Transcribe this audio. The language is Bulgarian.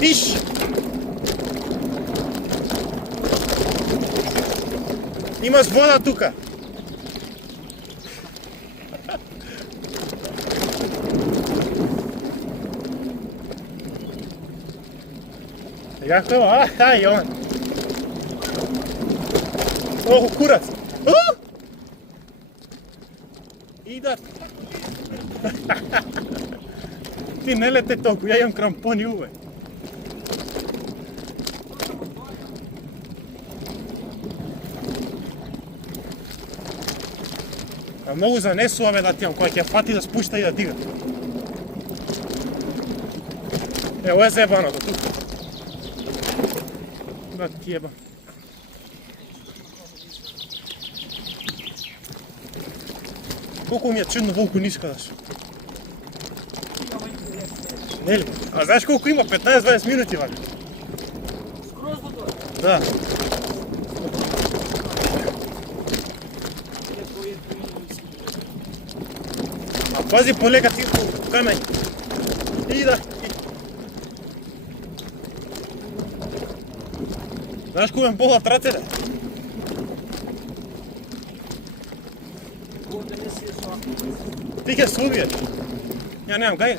Иш! Имаш вода тука. Јако е, ај, Јован. Оху, курац. Идат. Ти не лете толку, ја имам крампони уве. А многу занесуваме да тијам, која ќе фати да спушта и да дига. Ево е заебаното тука. Да ти еба. Колку ми е чудно волку нискадаш. Нели? А знаеш колку има? 15-20 минути вака. Скроз до тоа? Да. А пази полека ти по камењ. Ида. Знаеш кој ме болат рацете? Ти ќе се убиеш. Ја немам гај.